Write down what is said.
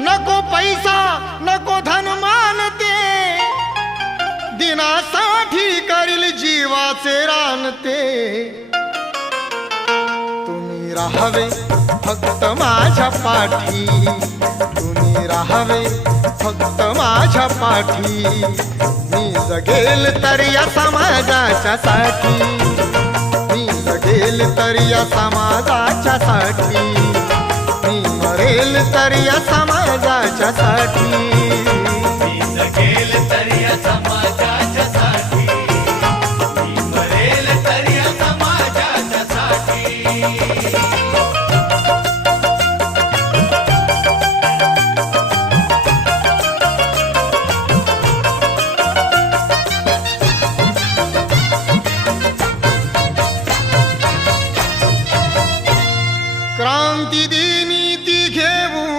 नको पैसा नको धन मानते, दिनासाठी करील जीवाचे रानते। तुम्ही राहावे फक्त माझ्या पाठी, तुम्ही राहावे फक्त माझ्या पाठी। मी जगेल तर या समाजाच्या साठी, मी जगेल तर या समाजाच्या साठी, मी मरेल तर या समाजाच्या साठी, मी जगेल तर या समाजाच्या